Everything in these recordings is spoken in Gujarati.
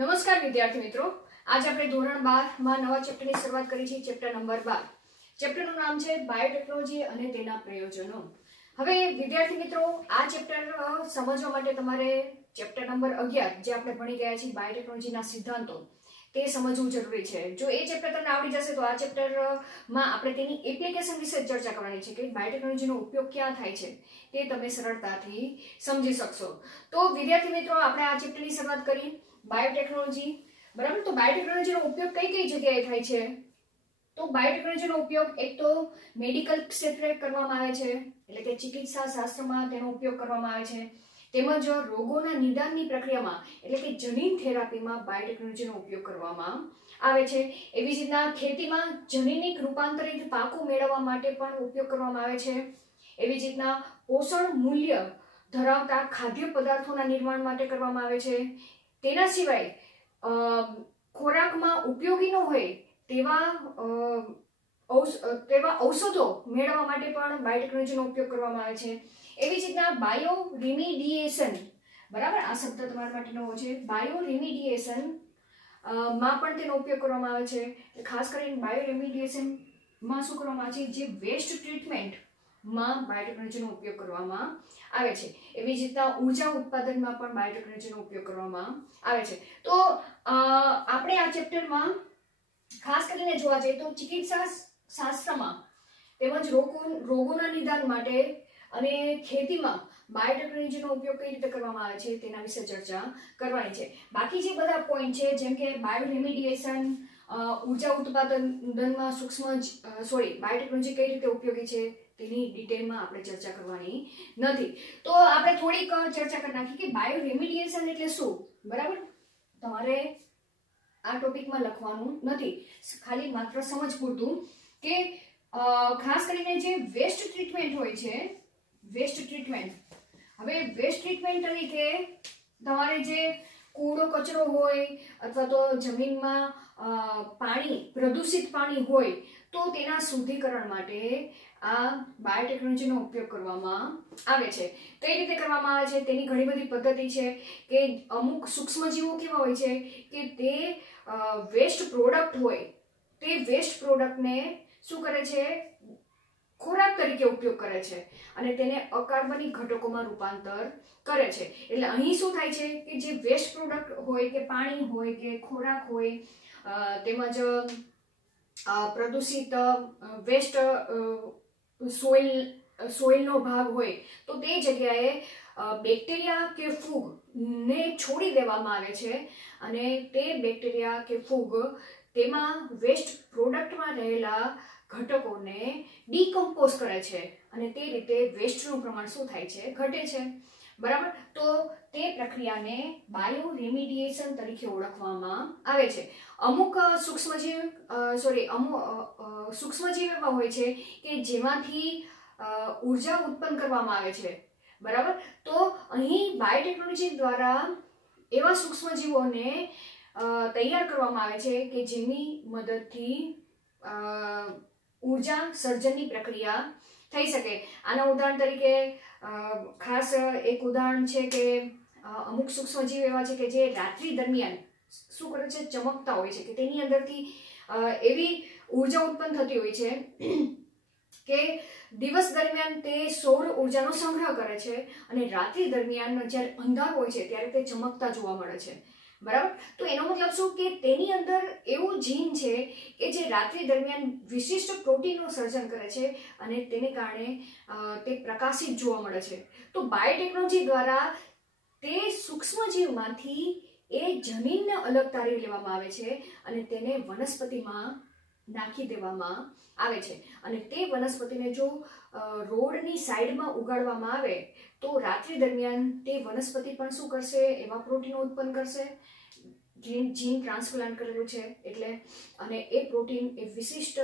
નમસ્કાર વિદ્યાર્થી મિત્રો, આજે આપણે ધોરણ 12 માં નવા ચેપ્ટરની શરૂઆત કરી છે. Chapter number 12. ચેપ્ટરનું નામ છે બાયોટેકનોલોજી અને તેના પ્રયોજનો. હવે વિદ્યાર્થી મિત્રો, આ ચેપ્ટર સમજવા માટે તમારે ચેપ્ટર નંબર 11 જે આપણે ભણી ગયા છીએ બાયોટેકનોલોજીના સિદ્ધાંતો તે સમજવું જરૂરી છે. જો એ ચેપ્ટર તમને આવડી જશે તો આ ચેપ્ટરમાં આપણે તેની એપ્લિકેશન વિશે ચર્ચા કરવાની છે કે બાયોટેકનોલોજીનો ઉપયોગ ક્યાં થાય છે તે તમે સરળતાથી સમજી શકશો. તો વિદ્યાર્થી મિત્રો, આપણે આ ચેપ્ટરની શરૂઆત કરી બાયોટેકનોલોજી. બરાબર, તો બાયોટેકનોલોજીનો ઉપયોગ કઈ કઈ જગ્યાએ થાય છે? તો બાયોટેકનોલોજીનો ઉપયોગ એક તો મેડિકલ ક્ષેત્રે કરવામાં આવે છે, એટલે કે ચિકિત્સા શાસ્ત્રમાં તેનો ઉપયોગ કરવામાં આવે છે. તેમજ રોગોના નિદાનની પ્રક્રિયામાં એટલે કે જનીન થેરાપીમાં બાયોટેકનોલોજીનો ઉપયોગ કરવામાં આવે છે. એવી જ રીતના ખેતીમાં જનીનિક રૂપાંતરિત પાકો મેળવવા માટે પણ ઉપયોગ કરવામાં આવે છે. એવી જ રીતના પોષણ મૂલ્ય ધરાવતા ખાદ્ય પદાર્થોના નિર્માણ માટે કરવામાં આવે છે. તેના સિવાય ખોરાકમાં ઉપયોગી ન હોય તેવા ઔષધો મેળવવા માટે પણ બાયોટેકનોલોજીનો ઉપયોગ કરવામાં આવે છે. એવી જ રીતના બાયો રિમિડિએશન, બરાબર, આ શબ્દ તમારા માટે નવો છે. બાયો રિમિડિએશન માં પણ તેનો ઉપયોગ કરવામાં આવે છે. ખાસ કરીને બાયો રિમિડિએશન માં શું કરવામાં આવે છે? જે વેસ્ટ ટ્રીટમેન્ટ માં બાયોટેકનોલોજીનો ઉપયોગ કરવામાં આવે છે. એવી જ રીતના ઉર્જા ઉત્પાદનમાં પણ બાયોટેકનોલોજીનો ઉપયોગ કરવામાં આવે છે. તો આપણે આ ચેપ્ટરમાં ખાસ કરીને જોવા જઈએ તો ચિકિત્સા શાસ્ત્રમાં તેમજ રોગોના નિદાન માટે અને ખેતીમાં બાયોટેકનોલોજીનો ઉપયોગ કઈ રીતે કરવામાં આવે છે તેના વિશે ચર્ચા કરવાની છે. બાકી જે બધા પોઈન્ટ છે જેમ કે બાયો રેમિડિએશન, ઉર્જા ઉત્પાદનમાં બાયોટેકનોલોજી કઈ રીતે ઉપયોગી છે તેની ડિટેલમાં આપણે ચર્ચા કરવાની નથી. તો આપણે થોડીક ચર્ચા કરી નાખી કે બાયો રેમિડિએશન એટલે શું. બરાબર, તમારે આ ટોપિકમાં લખવાનું નથી, ખાલી માત્ર સમજ પૂરતું કે ખાસ કરીને જે વેસ્ટ ટ્રીટમેન્ટ હોય છે, વેસ્ટ ટ્રીટમેન્ટ, હવે વેસ્ટ ટ્રીટમેન્ટ તરીકે તમારે જે કૂડો કચરો હોય અથવા તો જમીનમાં પ્રદૂષિત પાણી હોય તો તેના શુદ્ધિકરણ માટે આ બાયોટેકનોલોજીનો ઉપયોગ કરવામાં આવે છે. કઈ રીતે કરવામાં આવે છે તેની ઘણી બધી પદ્ધતિ છે કે અમુક સૂક્ષ્મજીવો કેવા હોય છે કે તે વેસ્ટ પ્રોડક્ટ હોય તે વેસ્ટ પ્રોડક્ટને શું કરે છે? ખોરાક તરીકે ઉપયોગ કરે છે અને તેને અકાર્બનિક ઘટકોમાં રૂપાંતર કરે છે. એટલે અહીં શું થાય છે કે જે વેસ્ટ પ્રોડક્ટ હોય કે પાણી હોય કે ખોરાક હોય તેમજ પ્રદૂષિત વેસ્ટ સોઇલનો ભાગ હોય તો તે જગ્યાએ બેક્ટેરિયા કે ફૂગ ને છોડી દેવામાં આવે છે અને તે બેક્ટેરિયા કે ફૂગ તેમાં વેસ્ટ પ્રોડક્ટમાં રહેલા ઘટકોને ડીકમ્પોઝ કરે છે અને તે રીતે વેસ્ટનું પ્રમાણ શું થાય છે? ઘટે છે. બરાબર, તો તે પ્રક્રિયાને બાયો રેમિડિએશન તરીકે ઓળખવામાં આવે છે. અમુક સૂક્ષ્મજીવ એવા હોય છે કે જેમાંથી ઉર્જા ઉત્પન્ન કરવામાં આવે છે. બરાબર, તો અહીં બાયોટેકનોલોજી દ્વારા એવા સૂક્ષ્મજીવોને તૈયાર કરવામાં આવે છે કે જેની મદદથી ઉર્જા સર્જનની પ્રક્રિયા થઈ શકે. આના ઉદાહરણ તરીકે ખાસ એક ઉદાહરણ છે કે અમુક સૂક્ષ્મજીવ એવા છે કે જે રાત્રિ દરમિયાન શું કરે છે? ચમકતા હોય છે કે તેની અંદરથી એવી ઉર્જા ઉત્પન્ન થતી હોય છે કે દિવસ દરમિયાન તે સૌર ઉર્જાનો સંગ્રહ કરે છે અને રાત્રિ દરમિયાન જ્યારે અંધાર હોય છે ત્યારે તે ચમકતા જોવા મળે છે. બરાબર, તો એનો મતલબ શું કે તેની અંદર એવું જીન છે કે જે રાત્રિ દરમિયાન વિશિષ્ટ પ્રોટીનનું સર્જન કરે છે અને તેને કારણે તે પ્રકાશિત જોવા મળે છે. તો બાયોટેકનોલોજી દ્વારા તે સૂક્ષ્મજીવમાંથી એ જનીનને અલગ તારવી લેવામાં આવે છે અને તેને વનસ્પતિમાં નાખી દેવામાં આવે છે અને તે વનસ્પતિને જો રોડની સાઈડમાં ઉગાડવામાં આવે તો રાત્રિ દરમિયાન તે વનસ્પતિ પણ શું કરશે? એવા પ્રોટીનો ઉત્પન્ન કરશે. જીન ટ્રાન્સપ્લાન્ટ કરેલું છે એટલે, અને એ પ્રોટીન એ વિશિષ્ટ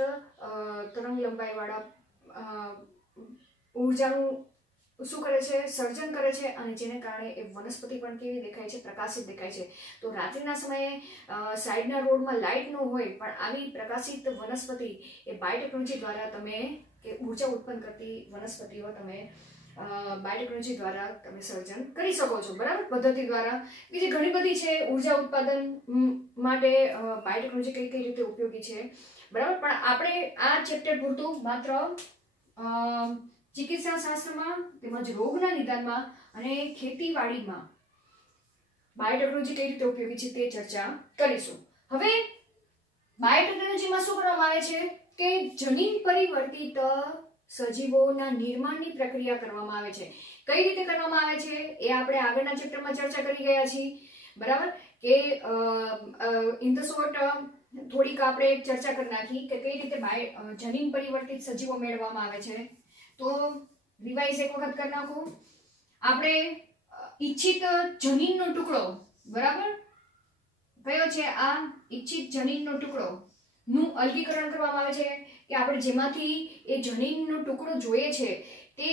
તરંગ લંબાઈવાળા ઉર્જાનું શું કરે છે? સર્જન કરે છે અને જેને કારણે એ વનસ્પતિ પણ કેવી દેખાય છે? પ્રકાશિત દેખાય છે. તો રાત્રિના સમયે સાઈડના રોડમાં લાઇટ ન હોય પણ આવી પ્રકાશિત વનસ્પતિ એ બાયોટેકનોલોજી દ્વારા તમે કે ઉર્જા ઉત્પન્ન કરતી વનસ્પતિઓ તમે બાયોટેકનોલોજી દ્વારા તમે સર્જન કરી શકો છો, બરાબર, પદ્ધતિ દ્વારા. બીજી ઘણી બધી છે ઉર્જા ઉત્પાદન માટે બાયોટેકનોલોજી કઈ કઈ રીતે ઉપયોગી છે, બરાબર. પણ આપણે આ ચેપ્ટર પૂરતું માત્ર ચિકિત્સા શાસ્ત્રમાં તેમજ રોગના નિદાનમાં અને ખેતીવાડીમાં બાયોટેકનોલોજી કઈ રીતે ઉપયોગી છે તે ચર્ચા કરીશું. હવે બાયોટેકનોલોજીમાં શું કરવામાં આવે છે કે જનીન પરિવર્તિત સજીવોના નિર્માણની પ્રક્રિયા કરવામાં આવે છે. કઈ રીતે કરવામાં આવે છે એ આપણે આગળના ચેપ્ટરમાં ચર્ચા કરી ગયા છીએ, બરાબર. કે ઇન ધ શોર્ટ થોડીક આપણે ચર્ચા કરી નાખી કે કઈ રીતે જનીન પરિવર્તિત સજીવો મેળવવામાં આવે છે. તો રિવાઇઝ એક વખત કરી નાખો. આપણે ઈચ્છિત જનીનનો ટુકડો, બરાબર, કયો છે આ ઈચ્છિત જનીનનો ટુકડો નું અલગીકરણ કરવામાં આવે છે કે આપણે જેમાંથી એ જનીનનો ટુકડો જોઈએ છે તે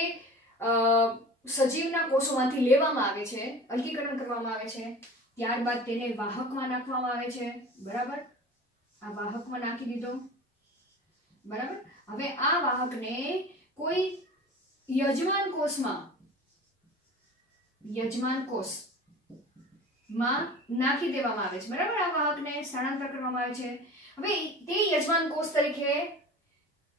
સજીવના કોષોમાંથી લેવામાં આવે છે, અલગીકરણ કરવામાં આવે છે. ત્યારબાદ તેને વાહકમાં નાખવામાં આવે છે, બરાબર. આ વાહકમાં નાખી દીધો, બરાબર. હવે આ વાહકને કોઈ યજમાન કોષમાં નાખી દેવામાં આવે છે, બરાબર. આ વાહકને સ્થળાંતર કરવામાં આવે છે. હવે તે યજમાન કોષ તરીકે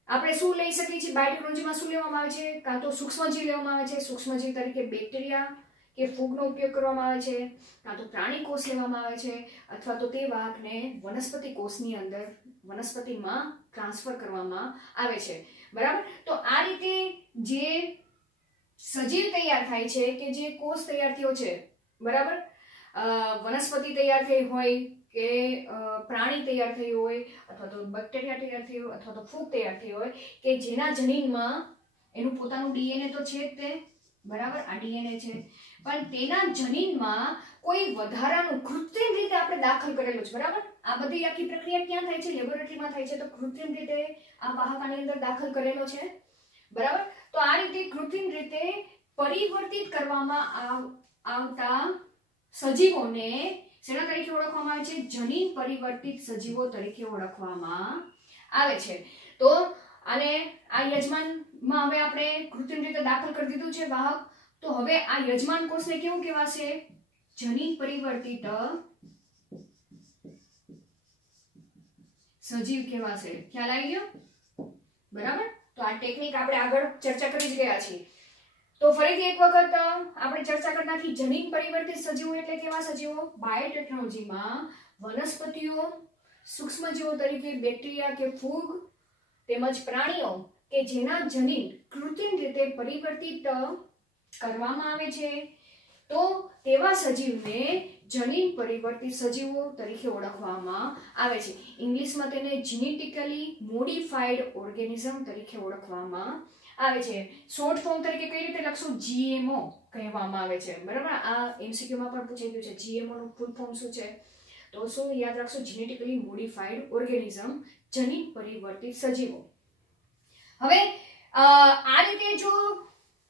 આપણે શું લઈ શકીએ છીએ, બાયોટેકનોલોજીમાં શું લેવામાં આવે છે, કાં તો સૂક્ષ્મજીવ લેવામાં આવે છે, સૂક્ષ્મજીવ તરીકે બેક્ટેરિયા કે ફૂગનો ઉપયોગ કરવામાં આવે છે, કાં તો પ્રાણી કોષ લેવામાં આવે છે, અથવા તો તે વાહકને વનસ્પતિ કોષની અંદર વનસ્પતિમાં ટ્રાન્સફર કરવામાં આવે છે, બરાબર. તો આ રીતે જે સજીવ તૈયાર થાય છે કે જે કોષ તૈયાર થયો છે, બરાબર, વનસ્પતિ તૈયાર થઈ હોય કે પ્રાણી તૈયાર થયું હોય અથવા તો બેક્ટેરિયા તૈયાર થયું અથવા તો ફૂગ તૈયાર થઈ હોય કે જેના જનીનમાં એનું પોતાનું ડીએનએ તો છે જ તે, બરાબર. આ ડીએનએ છે, પણ તેના જનીનમાં કોઈ વધારાનું કૃત્રિમ રીતે આપણે દાખલ કરેલું છે, બરાબર. આ બધી આખી પ્રક્રિયા ક્યાં થાય છે, લેબોરેટરીમાં થાય છે. તો કૃત્રિમ રીતે આ વાહક આની અંદર દાખલ કરેલો છે, બરાબર. તો આ રીતે કૃત્રિમ રીતે પરિવર્તિત કરવામાં આવતા સજીવોને શેના તરીકે ઓળખવામાં આવે છે, જનીન પરિવર્તિત સજીવો તરીકે ઓળખવામાં આવે છે. તો આને આ યજમાનમાં હવે આપણે કૃત્રિમ રીતે દાખલ કરી દીધું છે વાહક. તો હવે આ યજમાન કોષને કેવું કહેવાશે, જનીન પરિવર્તિત સજીવ કહેવાશે. ખ્યાલ આવી ગયો, બરાબર. તો આ ટેકનિક આપણે આગળ ચર્ચા કરી જ ગયા છીએ. તો ફરીથી એક વખત આપણે ચર્ચા કરી નાખી. જનીન પરિવર્તિત સજીવો એટલે કેવા સજીવો, બાયોટેકનોલોજીમાં વનસ્પતિઓ, સૂક્ષ્મજીવો તરીકે બેક્ટેરિયા કે ફૂગ તેમજ પ્રાણીઓ કે જેના જનીન કૃત્રિમ રીતે પરિવર્તિત કરવામાં આવે છે, તો તેવા સજીવને જનીન પરિવર્તિત સજીવો તરીકે ઓળખવામાં આવે છે. ઇંગ્લિશમાં તેને જીનેટિકલી મોડિફાઈડ ઓર્ગેનિઝમ તરીકે ઓળખવામાં આવે છે. શોર્ટ ફોર્મ તરીકે કઈ રીતે લખશું, જીએમઓ કહેવામાં આવે છે, બરાબર. આ એમસીક્યુ માં પણ પૂછાઈ ગયું છે, જીએમઓ નું ફૂલ ફોર્મ શું છે. તો શું યાદ રાખશો, જીનેટિકલી મોડિફાઈડ ઓર્ગેનિઝમ, જનીન પરિવર્તિત સજીવો. હવે આ રીતે જો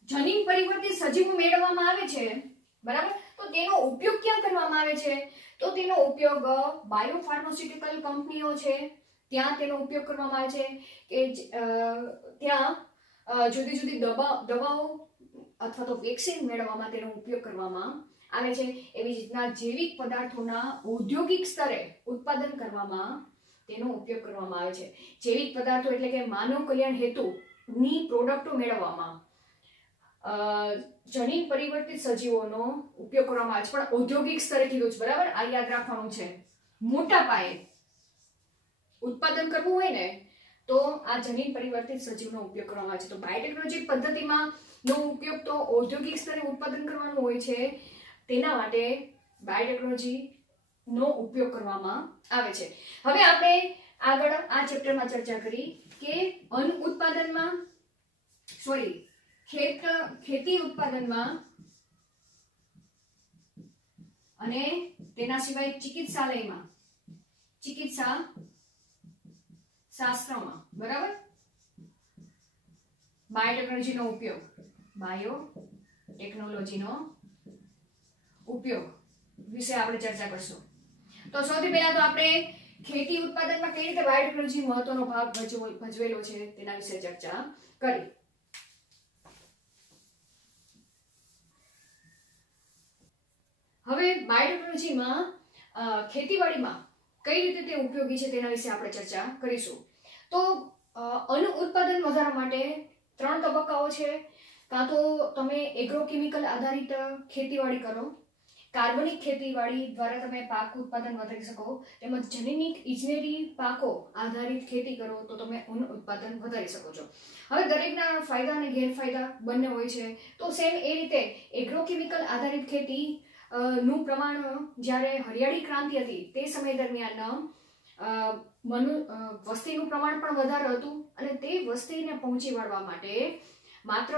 જનીન પરિવર્તિત સજીવો મેળવવામાં આવે છે, બરાબર, તો તેનો ઉપયોગ ક્યાં કરવામાં આવે છે, તો તેનો ઉપયોગ બાયોફાર્માસ્યુટિકલ કંપનીઓ છે ત્યાં તેનો ઉપયોગ કરવામાં આવે છે કે ત્યાં જુદી જુદી દવાઓ અથવા તો વેક્સિન મેળવવામાં તેનો ઉપયોગ કરવામાં આવે છે. એવી રીતના જૈવિક પદાર્થોના ઔદ્યોગિક સ્તરે ઉત્પાદન કરવામાં તેનો ઉપયોગ કરવામાં આવે છે. જૈવિક પદાર્થો એટલે કે માનવ કલ્યાણ હેતુની પ્રોડક્ટો મેળવવામાં જનીન પરિવર્તિત સજીવોનો ઉપયોગ કરવામાં આવે છે, પણ ઔદ્યોગિક સ્તરે કીધું છે, બરાબર. આ યાદ રાખવાનું છે. મોટા પાયે ઉત્પાદન કરવું હોય ને તો આ જનીન પરિવર્તિત સજીવનો ઉપયોગ કરવામાં આવે છે. તો બાયોટેકનોલોજી પદ્ધતિમાં નો ઉપયોગ તો ઔદ્યોગિક સ્તરે ઉત્પાદન કરવાનું હોય છે, તેના માટે બાયોટેકનોલોજી નો ઉપયોગ કરવામાં આવે છે. હવે આપણે આગળ આ ચેપ્ટરમાં ચર્ચા કરી કે અન્ન ઉત્પાદનમાં ખેતી ઉત્પાદનમાં અને તેના સિવાય ચિકિત્સા શાસ્ત્રમાં, બરાબર, બાયોટેકનોલોજીનો ઉપયોગ વિશે આપણે ચર્ચા કરશું. તો સૌથી પહેલા તો આપણે ખેતી ઉત્પાદનમાં કઈ રીતે બાયોટેકનોલોજી મહત્વનો ભાગ ભજવેલો છે તેના વિશે ચર્ચા કરી. હવે બાયોટેકનોલોજીમાં ખેતીવાડીમાં કઈ રીતે તે ઉપયોગી છે તેના વિશે આપણે ચર્ચા કરીશું. તો અન્ન ઉત્પાદન વધારવા માટે 3 તબક્કાઓ છે. કાં તો તમે એગ્રોકેમિકલ આધારિત ખેતીવાડી કરો, કાર્બનિક ખેતીવાડી દ્વારા તમે પાક ઉત્પાદન વધારી શકો, તેમજ જનીનિક ઇજનેરી પાકો આધારિત ખેતી કરો તો તમે અન્ન ઉત્પાદન વધારી શકો છો. હવે દરેકના ફાયદા અને ગેરફાયદા બંને હોય છે. તો સેમ એ રીતે એગ્રોકેમિકલ આધારિત ખેતી નું પ્રમાણ જ્યારે હરિયાળી ક્રાંતિ હતી તે સમય દરમિયાન વસ્તીનું પ્રમાણ પણ વધારે હતું અને તે વસ્તીને પહોંચી વળવા માટે માત્ર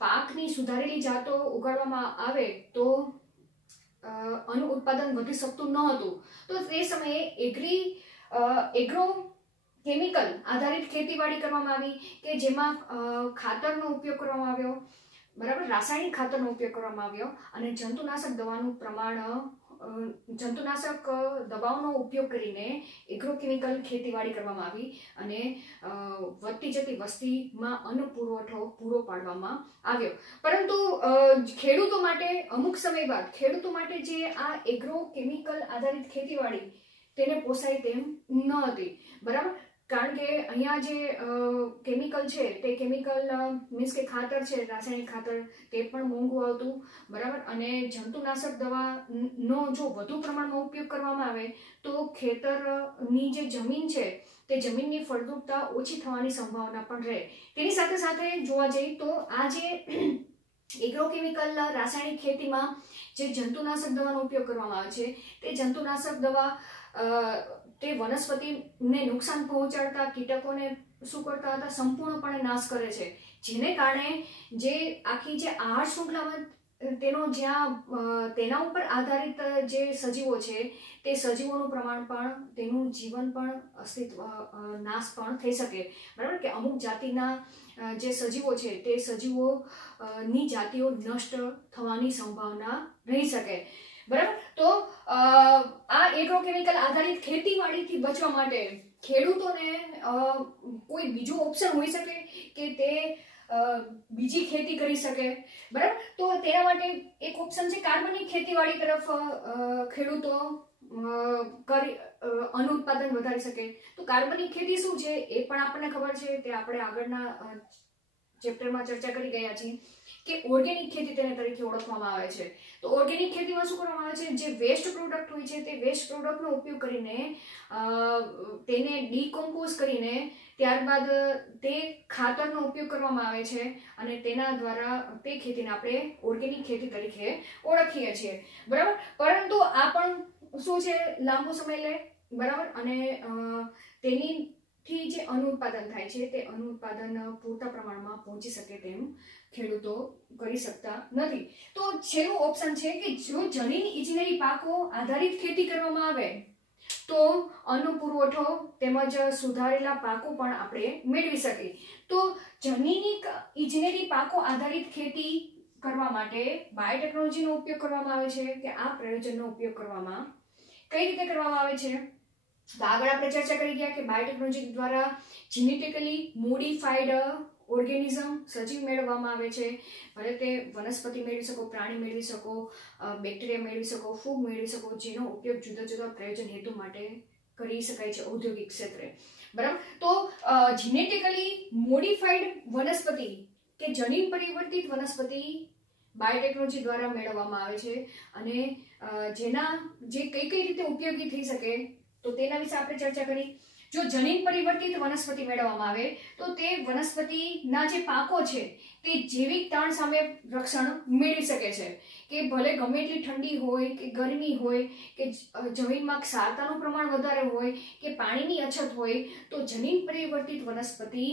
પાકની સુધારેલી જાતો ઉગાડવામાં આવે તો અન્ન ઉત્પાદન વધી શકતું ન હતું. તો તે સમયે એગ્રો કેમિકલ આધારિત ખેતીવાડી કરવામાં આવી કે જેમાં ખાતરનો ઉપયોગ કરવામાં આવ્યો, બરાબર, રાસાયણિક ખાતરનો ઉપયોગ કરવામાં આવ્યો અને જંતુનાશક દવાઓનો ઉપયોગ કરીને એગ્રોકેમિકલ ખેતીવાડી કરવામાં આવી અને વધતી જતી વસ્તીમાં અન્ન પુરવઠો પૂરો પાડવામાં આવ્યો. પરંતુ ખેડૂતો માટે અમુક સમય બાદ ખેડૂતો માટે જે આ એગ્રોકેમિકલ આધારિત ખેતીવાડી તેને પોસાય તેમ ન હતી, બરાબર. કારણ કે અહીંયા જે કેમિકલ છે તે કેમિકલ મીન્સ કે ખાતર છે, રાસાયણિક ખાતર, તે પણ મોંઘું આવતું, બરાબર. અને જંતુનાશક દવાનો જો વધુ પ્રમાણમાં ઉપયોગ કરવામાં આવે તો ખેતરની જે જમીન છે તે જમીનની ફળદ્રુપતા ઓછી થવાની સંભાવના પણ રહે. તેની સાથે સાથે જોવા જઈએ તો આ જે એગ્રોકેમિકલ રાસાયણિક ખેતીમાં જે જંતુનાશક દવાનો ઉપયોગ કરવામાં આવે છે તે જંતુનાશક દવા તે વનસ્પતિને નુકસાન પહોંચાડતા કીટકોને શું કરતા હતા, સંપૂર્ણપણે નાશ કરે છે. જેને કારણે જે આખી જે આહાર શૃંખલામાં તેના ઉપર આધારિત જે સજીવો છે તે સજીવોનું પ્રમાણ પણ, તેનું જીવન પણ, અસ્તિત્વ નાશ પણ થઈ શકે, બરાબર. કે અમુક જાતિના જે સજીવો છે તે સજીવોની જાતિઓ નષ્ટ થવાની સંભાવના રહી શકે, બરાબર. તો આ એગ્રોકેમિકલ આધારિત ખેતીવાડીથી બચવા માટે ખેડૂતોને કોઈ બીજો ઓપ્શન હોઈ શકે કે તે બીજી ખેતી કરી શકે, બરાબર. તો તેના માટે એક ઓપ્શન છે કાર્બનિક ખેતીવાડી તરફ ખેડૂતો અન્ન ઉત્પાદન વધારી શકે. તો કાર્બનિક ખેતી શું છે એ પણ આપણને ખબર છે, તે આપણે આગળના ચેપ્ટરમાં ચર્ચા કરી ગયા છીએ કે ઓર્ગેનિક ખેતી તેને તરીકે ઓળખવામાં આવે છે. તો ઓર્ગેનિક ખેતીમાં શું કરવામાં આવે છે, જે વેસ્ટ પ્રોડક્ટ હોય છે તે વેસ્ટ પ્રોડક્ટનો ઉપયોગ કરીને તેને ડીકોમ્પોઝ કરીને ત્યારબાદ તે ખાતરનો ઉપયોગ કરવામાં આવે છે અને તેના દ્વારા તે ખેતીને આપણે ઓર્ગેનિક ખેતી તરીકે ઓળખીએ છીએ, બરાબર. પરંતુ આ પણ શું છે, લાંબો સમય લે, બરાબર. અને તેનીથી જે અન્ન ઉત્પાદન થાય છે તે અન્ન ઉત્પાદન પૂરતા પ્રમાણમાં પહોંચી શકે તેમ ખેડૂતો કરી શકતા નથી. તો છેલ્લું ઓપ્શન છે કે જો જનીન ઇજનેરી પાકો આધારિત ખેતી કરવામાં આવે તો અન્ન પુરવઠો તેમજ સુધારેલા પાકો પણ આપણે મેળવી શકીએ. તો જનીનિક ઇજનેરી પાકો આધારિત ખેતી કરવા માટે બાયોટેકનોલોજીનો ઉપયોગ કરવામાં આવે છે કે આ પ્રયોજનનો ઉપયોગ કરવામાં કઈ રીતે કરવામાં આવે છે. તો આગળ આપણે ચર્ચા કરી ગયા કે બાયોટેકનોલોજી દ્વારા જીનેટિકલી મોડિફાઈડ ઓર્ગેનિઝમ સજીવ મેળવવામાં આવે છે. ભલે તે વનસ્પતિ મેળવી શકો, પ્રાણી મેળવી શકો, બેક્ટેરિયા મેળવી શકો, ફૂગ મેળવી શકો, જેનો ઉપયોગ જુદા જુદા પ્રયોજન હેતુ માટે કરી શકાય છે ઔદ્યોગિક ક્ષેત્રે, બરાબર. તો જીનેટિકલી મોડિફાઈડ વનસ્પતિ કે જનીન પરિવર્તિત વનસ્પતિ બાયોટેકનોલોજી દ્વારા મેળવવામાં આવે છે અને જેના જે કઈ રીતે ઉપયોગી થઈ શકે તો તેના વિશે આપણે ચર્ચા કરી. જો જનીન પરિવર્તિત વનસ્પતિ મેળવવામાં આવે તો તે વનસ્પતિના જે પાકો છે તે જૈવિક તાણ સામે રક્ષણ મેળવી શકે છે. કે ભલે ગમે એટલી ઠંડી હોય કે ગરમી હોય કે જમીનમાં ક્ષારતાનું પ્રમાણ વધારે હોય કે પાણીની અછત હોય તો જનીન પરિવર્તિત વનસ્પતિ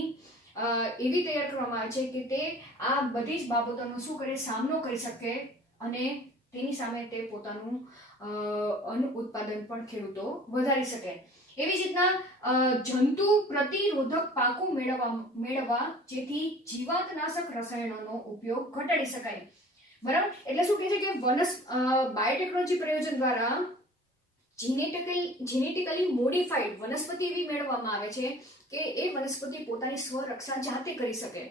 એવી તૈયાર કરવામાં આવે છે કે તે આ બધી જ બાબતોનો શું કરે, સામનો કરી શકે અને તેની સામે તે પોતાનું અન્ન ઉત્પાદન પણ ખેડૂતો વધારી શકે. એવી જ રીતના જંતુ પ્રતિરોધક પાકો મેળવવા જેથી જીવાતનાશક રસાયણોનો ઉપયોગ ઘટાડી શકાય, બરાબર. એટલે શું કહે છે કે બાયોટેકનોલોજી પ્રયોજન દ્વારા જીનેટિકલી મોડિફાઈડ વનસ્પતિ એવી મેળવવામાં આવે છે કે એ વનસ્પતિ પોતાની સ્વરક્ષા જાતે કરી શકે,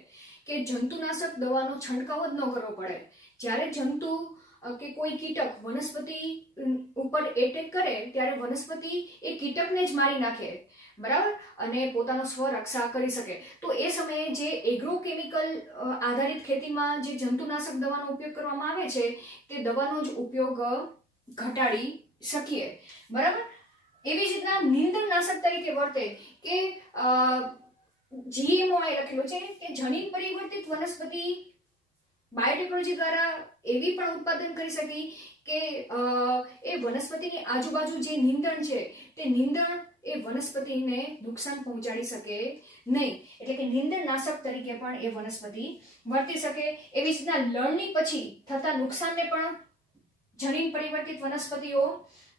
કે જંતુનાશક દવાનો છંટકાવ જ ન કરવો પડે. જ્યારે જંતુ કે કોઈ કીટક વનસ્પતિ ઉપર એટેક કરે ત્યારે વનસ્પતિ એ કીટકને જ મારી નાખે, બરાબર, અને પોતાનો સ્વરક્ષા કરી શકે. તો એ સમયે જે એગ્રોકેમિકલ આધારિત ખેતીમાં જે જંતુનાશક દવાનો ઉપયોગ કરવામાં આવે છે તે દવાનો જ ઉપયોગ ઘટાડી શકીએ, બરાબર. એવી જ રીતના નીંદણનાશક તરીકે વર્તે કે GMO લખેલું છે કે જનીન પરિવર્તિત વનસ્પતિ બાયોટેકનોલોજી દ્વારા એવી પણ ઉત્પાદન કરી શકી કે એ વનસ્પતિની આજુબાજુ જે નીંદણ છે તે નીંદણ એ વનસ્પતિને નુકસાન પહોંચાડી શકે નહીં, એટલે કે નીંદણનાશક તરીકે પણ એ વનસ્પતિ વર્તી શકે. એવી જ રીતના લણણી પછી થતા નુકસાનને પણ જનીન પરિવર્તિત વનસ્પતિઓ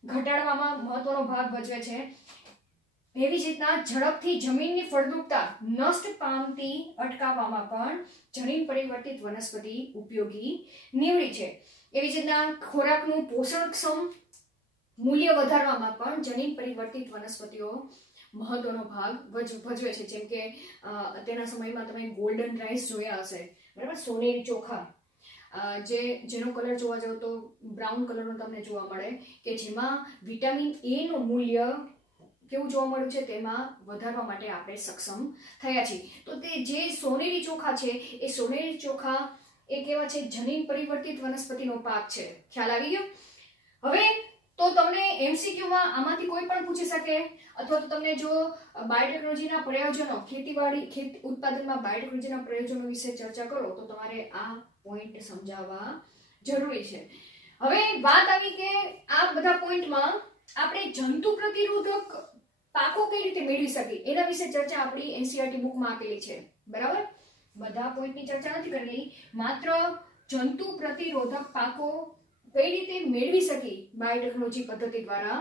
ઘટાડવામાં મહત્વનો ભાગ ભજવે છે. એવી જ રીતના ઝડપથી જમીનની ફળદ્રુપતા નષ્ટ પામતી અટકાવવામાં પણ જનીન પરિવર્તિત વનસ્પતિ ઉપયોગી નીવડી છે. એવી જ રીતના ખોરાકનું પોષણક્ષમ મૂલ્ય વધારવામાં પણ જનીન પરિવર્તિત વનસ્પતિઓ મહત્વનો ભાગ ભજવે છે. જેમ કે અત્યારના સમયમાં તમે ગોલ્ડન રાઈસ જોયા હશે, બરાબર, સોનેરી ચોખા, જેનો કલર જોવા જાવ તો બ્રાઉન કલરનો તમને જોવા મળે, કે જેમાં વિટામિન એ નું મૂલ્ય કેવું જોવા મળ્યું છે તેમાં વધારવા માટે આપણે સક્ષમ થયા છીએ. તો તે જે સોનેરી ચોખા છે એ સોનેરી ચોખા એ કેવા છે, જનીન પરિવર્તિત વનસ્પતિનો પાક છે. ખ્યાલ આવી ગયો? હવે તો તમને MCQમાં આમાંથી કોઈ પણ પૂછી શકે, અથવા તો તમને જો બાયોટેકનોલોજીના પ્રયોજનો ખેતી ઉત્પાદનમાં બાયોટેકનોલોજીના પ્રયોજનો વિશે ચર્ચા કરો તો તમારે આ પોઈન્ટ સમજાવવા જરૂરી છે. હવે વાત આવી કે આ બધા પોઈન્ટમાં આપણે જંતુ પ્રતિરોધક પાકો કઈ રીતે મેળવી શકીએ એના વિશે ચર્ચા આપણી NCERT બુકમાં આપેલી છે, બરાબર. બધા પોઈન્ટની ચર્ચા નથી કરેલી, માત્ર જંતુ પ્રતિરોધક પાકો કઈ રીતે મેળવી શકી બાયોટેકનોલોજી પદ્ધતિ દ્વારા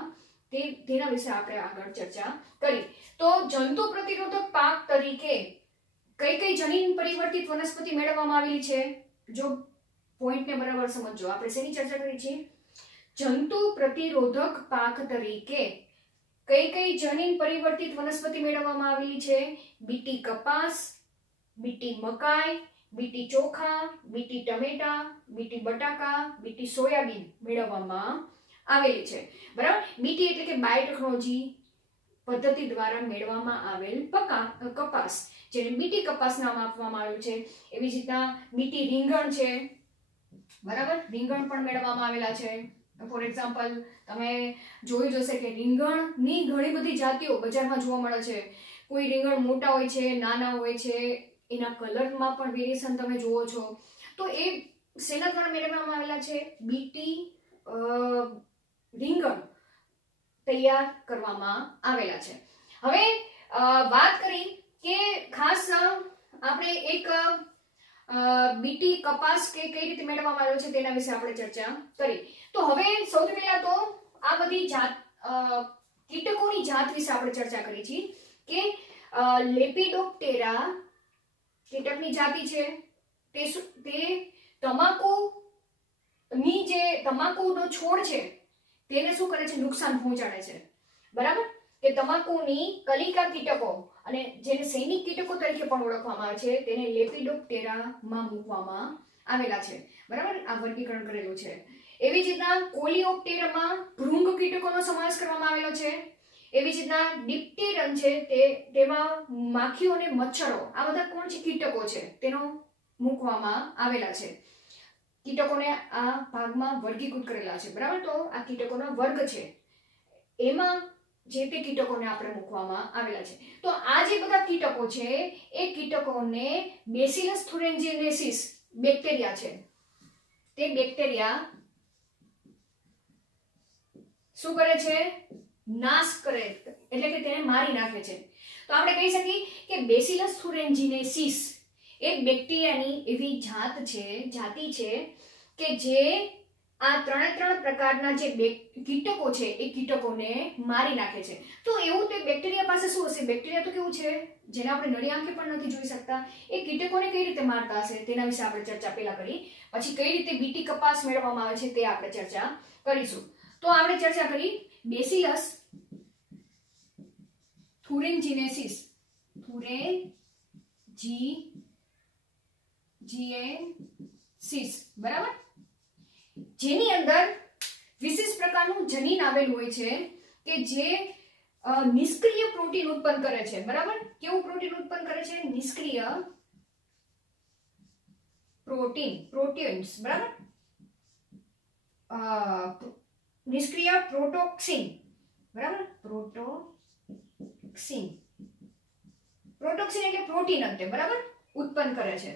તેના વિશે આપણે આગળ ચર્ચા કરી. તો જંતુ પ્રતિરોધક પાક તરીકે કઈ કઈ જનીન પરિવર્તિત વનસ્પતિ મેળવવામાં આવેલી છે, જો પોઈન્ટને બરાબર સમજો. આપણે શેની ચર્ચા કરી છે? જંતુ પ્રતિરોધક પાક તરીકે કઈ કઈ જનીન પરિવર્તિત વનસ્પતિ મેળવવામાં આવેલી છે? બીટી કપાસ, બીટી મકાઈ, બીટી ચોખા, બીટી ટમેટા, બીટી બટાકા, બીટી સોયાબીન મેળવવામાં આવેલી છે, બરાબર. બીટી એટલે કે બાયોટેકનોલોજી પદ્ધતિ દ્વારા મેળવવામાં આવેલ કપાસ, જેને બીટી કપાસ નામ આપવામાં આવ્યું છે. એવી જ રીતના બીટી રીંગણ છે, બરાબર, રીંગણ પણ મેળવવામાં આવેલા છે. ફોર એક્ઝામ્પલ તમે જોઈ જશે કે રીંગણની ઘણી બધી જાતિઓ બજારમાં જોવા મળે છે. કોઈ રીંગણ મોટા હોય છે, નાના હોય છે, એના કલરમાં પણ વેરિએશન તમે જુઓ છો. તો એ શેના દ્વારા મેળવવામાં આવેલા છે? બીટી રીંગણ તૈયાર કરવામાં આવેલા છે. હવે વાત કરી કે ખાસ આપણે એક બીટી કપાસ કે કઈ રીતે મેળવવામાં આવ્યો છે તેના વિશે આપણે ચર્ચા કરી. તો હવે સૌથી પહેલા તો આ બધી કીટકોની જાત વિશે આપણે ચર્ચા કરી છે કે લેપિડોપ્ટેરા કીટકની જાતિ છે. તે તમાકુનો છોડ છે તેને શું કરે છે? નુકસાન પહોંચાડે છે, બરાબર. કે તમાકુની કલિકા કીટકો અને જેને સૈનિક કીટકો તરીકે પણ ઓળખવામાં આવે છે તેને લેપિડોપ્ટેરામાં મૂકવામાં આવેલા છે, બરાબર. આ વર્ગીકરણ કરેલું છે. એવી જ રીતના કોલિઓપ્ટેરામાં ભૃંગ કીટકોનો સમાવેશ કરવામાં આવેલો છે. એવી જ રીતના ડિપ્ટેરન છે તેમાં માખીઓ અને મચ્છરો, આ બધા કોણ છે? કીટકો છે, તેનો મૂકવામાં આવેલા છે. કીટકોને આ ભાગમાં વર્ગીકૃત કરેલા છે, બરાબર. તો આ કીટકોનો વર્ગ છે, એમાં જે તે કીટકોને આપણે મૂકવામાં આવેલા છે. તો આ જે બધા કીટકો છે એ કીટકોને બેસિલસ થુરિન્જિનેસિસ બેક્ટેરિયા છે, તે બેક્ટેરિયા શું કરે છે? નાશ કરે, એટલે કે તેને મારી નાખે છે. તો આપણે કહી શકીએ કે બેસિલસ થુરિન્જિનેસિસ એક બેક્ટેરિયાની એવી જાતિ છે કે જે આ ત્રણ પ્રકારના જે કીટકો છે એ કીટકોને મારી નાખે છે. તો એવું તે બેક્ટેરિયા પાસે શું હશે? બેક્ટેરિયા તો કેવું છે જેને આપણે નળી આંખે પણ નથી જોઈ શકતા, એ કીટકોને કઈ રીતે મારતા હશે તેના વિશે આપણે ચર્ચા પહેલા કરી. પછી કઈ રીતે બીટી કપાસ મેળવવામાં આવે છે તે આપણે ચર્ચા કરીશું. તો આપણે ચર્ચા કરી બેસિલસ થુરિન્જિનેસિસ, બરાબર. જેની અંદર વિશેષ પ્રકારનું જનીન આવેલું હોય છે કે જે નિષ્ક્રિય પ્રોટીન ઉત્પન્ન કરે છે. બરાબર, કેવું પ્રોટીન ઉત્પન્ન કરે છે? નિષ્ક્રિય પ્રોટીન્સ. બરાબર, નિષ્ક્રિય પ્રોટોક્સિન. બરાબર, પ્રોટોક્સિન એટલે પ્રોટીન અંતે. બરાબર, ઉત્પન્ન કરે છે.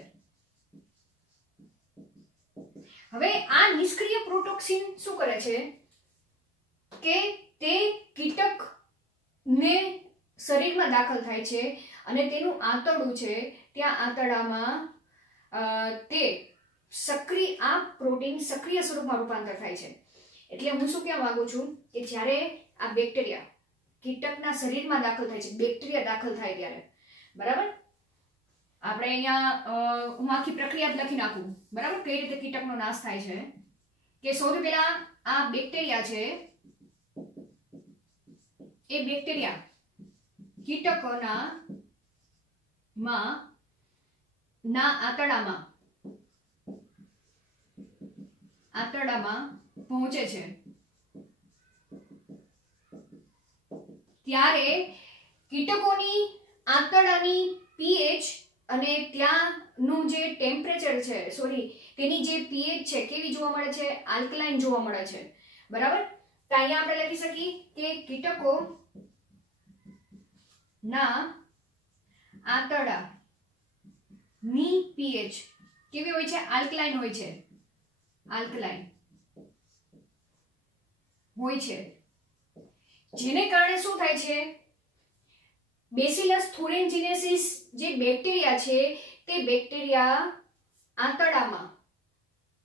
હવે આ નિષ્ક્રિય પ્રોટોક્સિન શું કરે છે કે તે કીટકને શરીરમાં દાખલ થાય છે અને તેનું આંતરડું છે ત્યાં આંતરડામાં તે આ પ્રોટીન સક્રિય સ્વરૂપમાં રૂપાંતર થાય છે. એટલે હું શું કહેવા માંગુ છું કે જ્યારે આ બેક્ટેરિયા કીટકના શરીરમાં દાખલ થાય છે, બેક્ટેરિયા દાખલ થાય ત્યારે, બરાબર, આપણે અહીંયા હું આખી પ્રક્રિયા લખી નાખું. બરાબર, કઈ રીતે કીટકનો નાશ થાય છે કે સૌથી પહેલા આ બેક્ટેરિયા છે એ બેક્ટેરિયા કીટકોના આંતરડામાં પહોંચે છે. ત્યારે કીટકોની આંતરડાની પીએચ અને ત્યાંનું જે ટેમ્પરેચર છે, તેની જે પીએચ છે કેવી જોવા મળે છે? આલ્કલાઇન જોવા મળે છે. બરાબર, તો અહીંયા આપણે લખી શકીએ કે કીટકો ના આંતરડાની પીએચ કેવી હોય છે? આલ્કલાઇન હોય છે. આલ્કલાઇન હોય છે, જેને કારણે શું થાય છે? બેસિલસ થુરિન્જિનેસિસ જે બેક્ટેરિયા છે તે બેક્ટેરિયા આંતરડામાં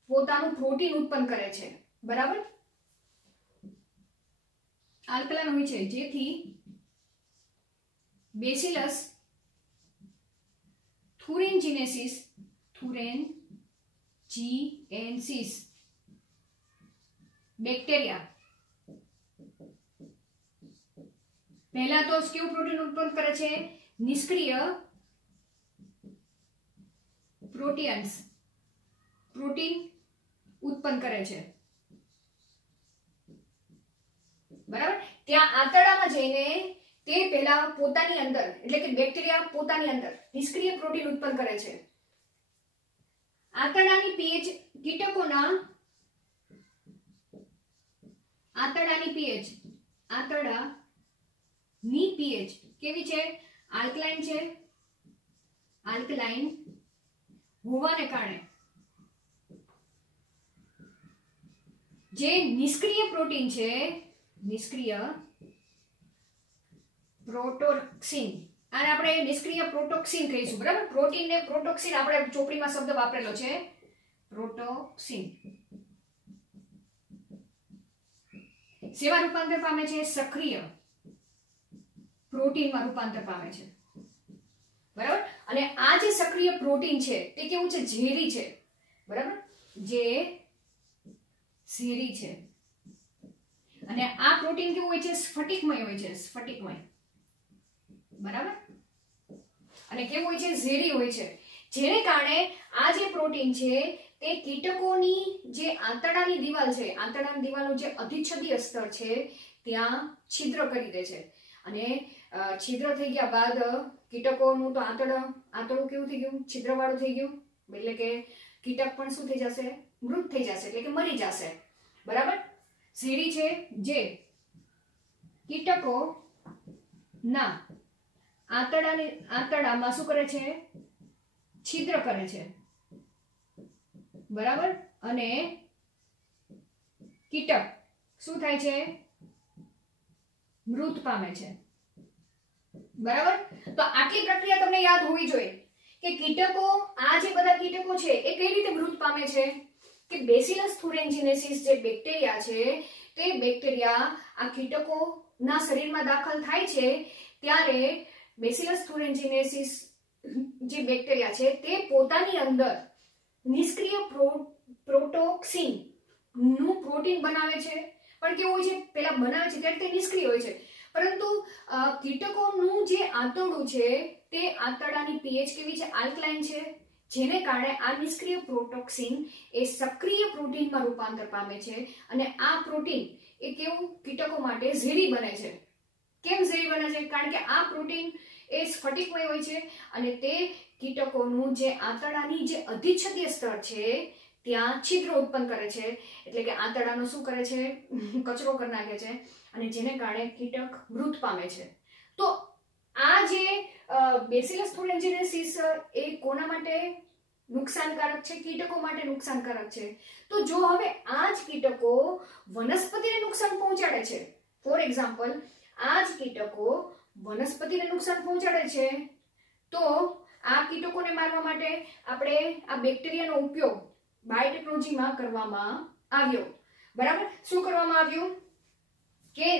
પોતાનું પ્રોટીન ઉત્પન્ન કરે છે. બરાબર, આલ્કલાઇન હોય છે, જેથી બેસિલસ થુરિન્જિનેસિસ બેક્ટેરિયા પહેલા તો કેવું પ્રોટીન ઉત્પન્ન કરે છે? નિષ્ક્રિય પ્રોટીન ઉત્પન્ન કરે છે. બરાબર, ત્યાં આંતરડામાં જઈને તે પહેલા પોતાની અંદર, એટલે કે બેક્ટેરિયા પોતાની અંદર નિષ્ક્રિય પ્રોટીન ઉત્પન્ન કરે છે. આંતરડાની પીએચ કીટકોના આંતરડાની પીએચ કેવી છે? આલ્કલાઇન છે. આલ્કલાઇન હોવાને કારણે જે નિષ્ક્રિય પ્રોટીન છે, નિષ્ક્રિય પ્રોટોક્સિન, આને આપણે નિષ્ક્રિય પ્રોટોક્સિન કહીશું. બરાબર, પ્રોટીન ને પ્રોટોક્સિન આપણે ચોપડીમાં શબ્દ વાપરેલો છે, પ્રોટોક્સિન. સેવા રૂપાંતર પામે છે? સક્રિય પ્રોટીનમાં રૂપાંતર પામે છે. બરાબર, અને આ જે સક્રિય પ્રોટીન છે તે કેવું છે? ઝેરી છે. બરાબર, જે ઝેરી છે. અને આ પ્રોટીન કેવું હોય છે? સ્ફટિકમય હોય છે. સ્ફટિકમય. બરાબર, અને કેવું હોય છે? ઝેરી હોય છે, જેને કારણે આ જે પ્રોટીન છે તે કીટકોની જે આંતરડાની દિવાલ છે, આંતરડાની દિવાલનું જે અધિચ્છદીય સ્તર છે ત્યાં છિદ્ર કરી દે છે. અને છિદ્ર થઈ ગયા બાદ કીટકોનું તો આંતરડું કેવું થઈ ગયું? છિદ્રવાળું થઈ ગયું. એટલે કે કીટક પણ શું થઈ જશે? મૃત થઈ જશે, એટલે કે મરી જશે. બરાબર, ઝેરી છે જે કીટકો ના આંતરડામાં શું કરે છે? છિદ્ર કરે છે. બરાબર, અને કીટક શું થાય છે? મૃત પામે છે. બરાબર, તો આટલી પ્રક્રિયા તમને યાદ હોવી જોઈએ કે કીટકો, આ જે બધા કીટકો છે એ કઈ રીતે મૃત પામે છે કે બેસિલસ થુરિન્જિનેસિસ જે બેક્ટેરિયા છે તે બેક્ટેરિયા આ કીટકોના શરીરમાં દાખલ થાય છે ત્યારે બેસિલસ થુરિન્જિનેસિસ જે બેક્ટેરિયા છે તે પોતાની અંદર નિષ્ક્રિય પ્રોટોક્સિન નું પ્રોટીન બનાવે છે. પણ કેવું હોય છે? પેલા બનાવે છે ત્યારે તે નિષ્ક્રિય હોય છે, પરંતુ કીટકોનું જે આંતરડું છે તે આંતરડાની પીએચ કેવી છે? આલ્કલાઇન છે, જેને કારણે આ નિષ્ક્રિય પ્રોટોક્સિન એ સક્રિય પ્રોટીનમાં રૂપાંતર પામે છે અને આ પ્રોટીન એ કેવું કીટકો માટે ઝેરી બને છે. કેમ ઝેરી બને છે? કારણ કે આ પ્રોટીન એ સ્ફટિકમય હોય છે અને તે કીટકોનું જે આંતરડાની જે અધિચ્છદીય સ્તર છે ત્યાં છિદ્ર ઉત્પન્ન કરે છે. એટલે કે આંતરડાનો શું કરે છે? કચરો કરી નાખે છે અને જેને કારણે કીટક મૃત પામે છે. તો આ જે બેસિલસ thuringiensis એ કોના માટે નુકસાનકારક છે? કીટકો માટે નુકસાનકારક છે. તો જો હવે આ જ કીટકો વનસ્પતિને નુકસાન પહોંચાડે છે, ફોર એક્ઝામ્પલ આ જ કીટકો વનસ્પતિને નુકસાન પહોંચાડે છે, તો આ કીટકોને મારવા માટે આપણે આ બેક્ટેરિયાનો ઉપયોગ બાયોટેકનોલોજીમાં કરવામાં આવ્યો. બરાબર? શું કરવામાં આવ્યું કે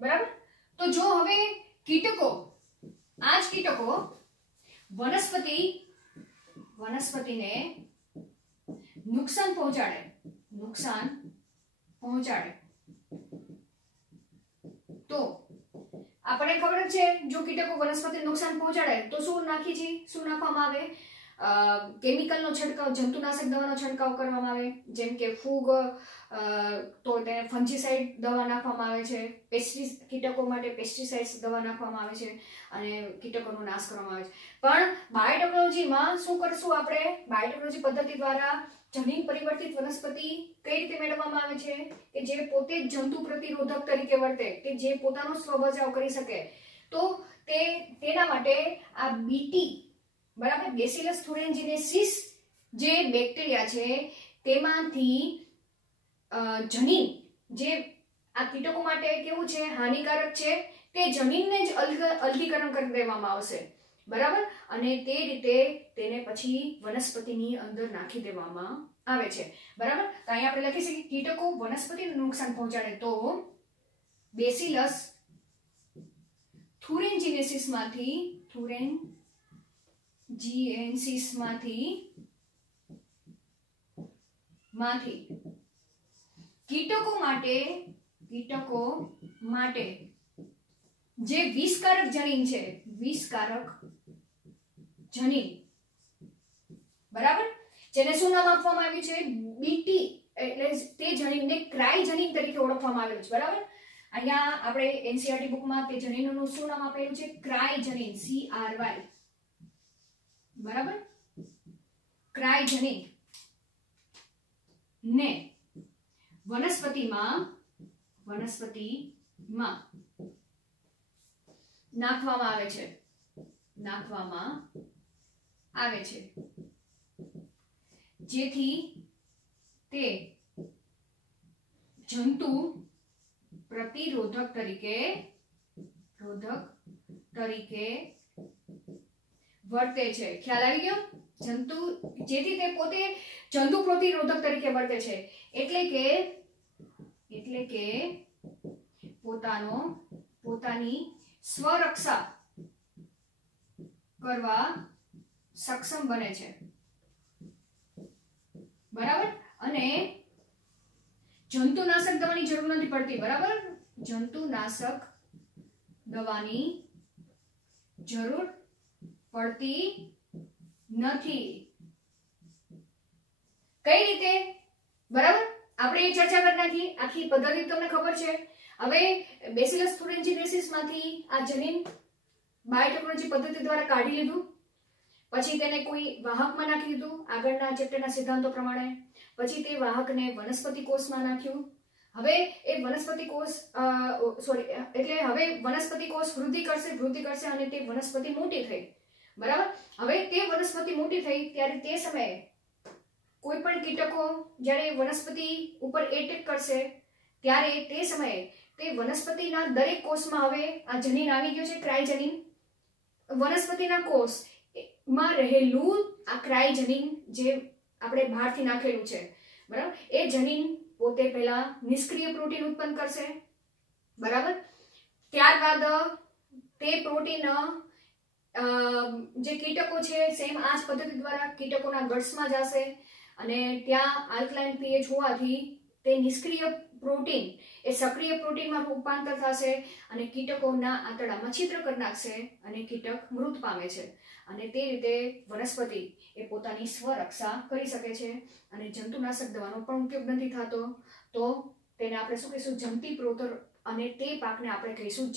બરાબર? તો જો હવે કીટકો આ જ કીટકો વનસ્પતિને નુકસાન પહોંચાડે તો આપણને ખબર જ છે જો કીટકો વનસ્પતિને નુકસાન પહોંચાડે તો શું નાખવામાં આવે? કેમિકલનો છંટકાવ, જંતુનાશક દવાનો છંટકાવ કરવામાં આવે. જેમ કે ફૂગ તો તેને ફંજીસાઇડ દવા નાખવામાં આવે છે. કીટકો માટે પેસ્ટિસાઇડ્સ દવા નાખવામાં આવે છે અને કીટકોનો નાશ કરવામાં આવે છે. પણ બાયોટેકનોલોજીમાં શું કરશું આપણે? બાયોટેકનોલોજી પદ્ધતિ દ્વારા જનીન પરિવર્તિત વનસ્પતિ કઈ રીતે મેળવવામાં આવે છે કે જે પોતે જ જંતુ પ્રતિરોધક તરીકે વર્તે, કે જે પોતાનો સ્વબચાવ કરી શકે. તો તેના માટે આ બીટી, બરાબર, બેસિલસ thuringiensis જે બેક્ટેરિયા છે તેમાંથી જનીન જે આ કીટકો માટે કેવું છે? હાનિકારક છે. તે જનીનને જ અલગીકરણ કરી દેવામાં આવશે. બરાબર? અને તે રીતે તેને પછી વનસ્પતિની અંદર નાખી દેવામાં આવે છે. બરાબર? તો અહીંયા આપણે લખી શકીએ કીટકો વનસ્પતિને નુકસાન પહોંચાડે તો બેસિલસ thuringiensis માંથી કીટકો માટે જે વિષકારક જનીન છે, બરાબર, જેને શું નામ આપવામાં આવ્યું છે? બીટી. એટલે તે જનીનને ક્રાય જનીન તરીકે ઓળખવામાં આવેલું છે. બરાબર? અહીંયા આપણે એનસીઈઆરટી બુકમાં તે જનીનોનું શું નામ આપેલું છે? ક્રાય જનીન, CRY. બરાબર? ક્રાય જનીન ને વનસ્પતિમાં નાખવામાં આવે છે જેથી તે જંતુ પ્રતિરોધક તરીકે વર્તે છે. ખ્યાલ આવી ગયો? જેથી તે પોતે જંતુ પ્રતિરોધક તરીકે વર્તે છે. એટલે કે પોતાની સ્વરક્ષા કરવા સક્ષમ બને છે. બરાબર? અને જંતુનાશક દવાની જરૂર નથી પડતી. બરાબર? જંતુનાશક દવાની જરૂર પડતી નથી. કઈ રીતે? બરાબર? આપણે એ ચર્ચા કરી નાખી. આખી પદ્ધતિ તમને ખબર છે. હવે બેસિલસ thuringiensis માંથી આ જનીન બાયોટેકનોલોજી પદ્ધતિ દ્વારા કાઢી લીધું, પછી તેને કોઈ વાહકમાં નાખી દીધું આગળના ચેપ્ટરના સિદ્ધાંતો પ્રમાણે. પછી તે વાહકને વનસ્પતિ કોષમાં નાખ્યું. હવે એ વનસ્પતિ કોષ વૃદ્ધિ કરશે અને તે વનસ્પતિ મોટી થઈ. બરાબર? હવે તે વનસ્પતિ મોટી થઈ ત્યારે તે સમયે કોઈ પણ કીટકો જ્યારે વનસ્પતિ ઉપર એટેક કરશે ત્યારે તે સમયે તે વનસ્પતિના દરેક કોષમાં હવે આ જનીન આવી ગયો છે, ક્રાય જનીન. વનસ્પતિના કોષમાં રહેલું આ ક્રાય જનીન જે આપણે બહારથી નાખેલું છે, બરાબર, એ જનીન પોતે પહેલા નિષ્ક્રિય પ્રોટીન ઉત્પન્ન કરશે. બરાબર? ત્યારબાદ તે પ્રોટીન જે કીટકો છે સેમ આ જ પદ્ધતિ દ્વારા કીટકોના ગટ્સમાં જશે અને ત્યાં આલ્કલાઇન પીએચ હોવાથી તે નિષ્ક્રિય પ્રોટીન એ સક્રિય પ્રોટીનમાં રૂપાંતર થશે અને કીટકોના આંતરડામાં છિદ્ર કરી નાખશે અને કીટક મૃત પામે છે અને તે રીતે વનસ્પતિ એ પોતાની સ્વરક્ષા કરી શકે છે અને જંતુનાશક દવાનો પણ ઉપયોગ નથી થતો તો તેને આપણે શું કહીશું જંતી પ્રોતર અને તે પાકને આપણે કહીશું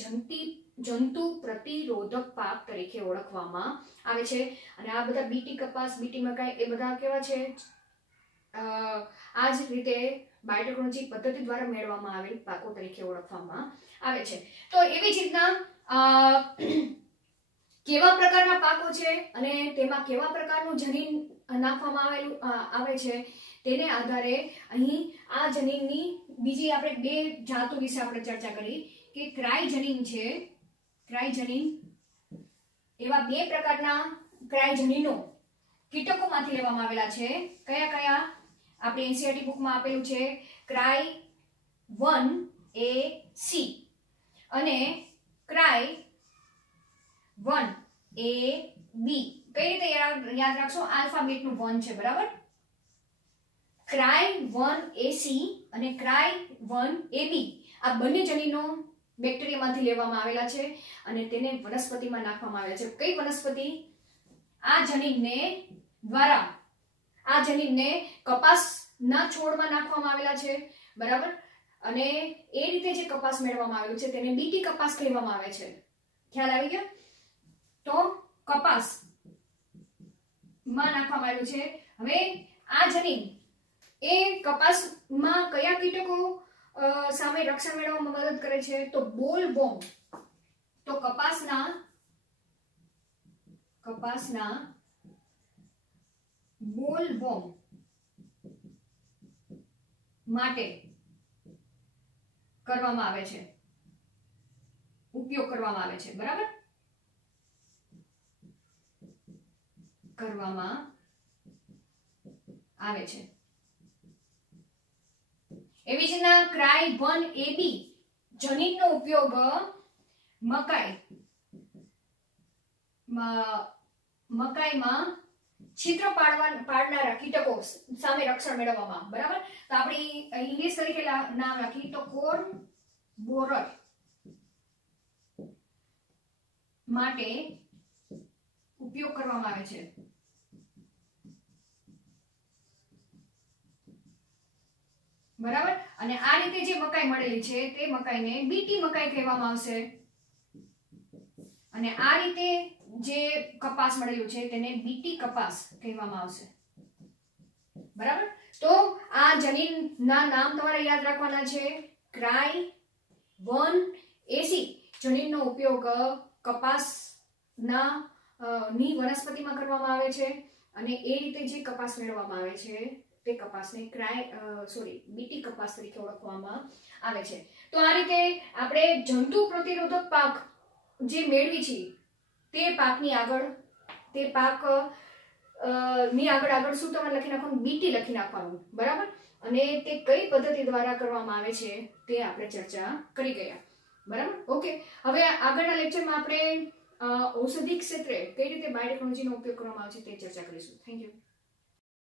જંતુ પ્રતિરોધક પાક તરીકે ઓળખવામાં આવે છે અને આ બધા બીટી કપાસ બીટી મકાઈ એ બધા કેવા છે આ જ રીતે બાયોટેકનોલોજી પદ્ધતિ દ્વારા મેળવવામાં આવેલ પાકો તરીકે ઓળખવામાં આવે છે તો એવી જ રીતના કેવા પ્રકારના પાકો છે અને તેમાં કેવા પ્રકારનું જનીન નાખવામાં આવે છે તેને આધારે અહીં આ જનીનની બીજી આપણે બે જાતો વિશે આપણે ચર્ચા કરી કે ક્રાય જનીન છે ક્રાય જનીન એવા બે પ્રકારના ક્રાય જનીનો કીટકોમાંથી લેવામાં આવેલા છે કયા કયા આપણે એનસીઈઆરટી બુકમાં આપેલું છે ક્રાય 1AC અને ક્રાય 1AB કઈ રીતે યાદ રાખશો આલ્ફાબેટનું 1 છે બરાબર ક્રાય 1AC અને ક્રાય 1AB આ બંને જનીનો બેક્ટેરિયામાંથી લેવામાં આવેલા છે અને તેને વનસ્પતિમાં નાખવામાં આવ્યા છે કઈ વનસ્પતિ આ જનીનને કપાસના છોડમાં નાખવામાં આવેલા છે બરાબર અને એ રીતે જે કપાસ મેળવવામાં આવેલું છે તેને બીટી કપાસ કહેવામાં આવે છે ખ્યાલ આવી ગયો તો કપાસ માં નાખવામાં આવેલું છે હવે આ જનીન એ કપાસમાં કયા કીટકો સામે રક્ષણ મેળવવામાં મદદ કરે છે તો બોલવોર્મ તો કપાસના બોલવોર્મ માટે કરવામાં આવે છે ઉપયોગ કરવામાં આવે છે બરાબર કરવામાં આવે છે એવી જ રીતના ક્રાય 1AB જનીનનો ઉપયોગ મકાઈમાં છિદ્ર પાડનારા કીટકો સામે રક્ષણ મેળવવામાં બરાબર તો આપણી ઇંગ્લિશ તરીકે નામ રાખી તો કોર્ન બોરર માટે ઉપયોગ કરવામાં આવે છે બરાબર અને આ રીતે જે મકાઈ મળેલી છે તે મકાઈને બીટી મકાઈ કહેવામાં આવશે અને આ રીતે જે કપાસ મળેલું છે તેને બીટી કપાસ કહેવામાં આવશે બરાબર તો આ જનીનના નામ તમારે યાદ રાખવાના છે ક્રાય 1AC જનીનનો ઉપયોગ કપાસના ની વનસ્પતિમાં કરવામાં આવે છે અને એ રીતે જે કપાસ મેળવવામાં આવે છે તે કપાસને બીટી કપાસ તરીકે ઓળખવામાં આવે છે તો આ રીતે આપણે જંતુ પ્રતિરોધક પાક જે મેળવી છે તે પાકની આગળ શું તમારે લખી નાખવાનું બીટી લખી નાખવાનું બરાબર અને તે કઈ પદ્ધતિ દ્વારા કરવામાં આવે છે તે આપણે ચર્ચા કરી ગયા બરાબર ઓકે હવે આગળના લેક્ચરમાં આપણે ઔષધિક ક્ષેત્રે કઈ રીતે બાયોટેકનોલોજીનો ઉપયોગ કરવામાં આવે છે તે ચર્ચા કરીશું થેન્ક યુ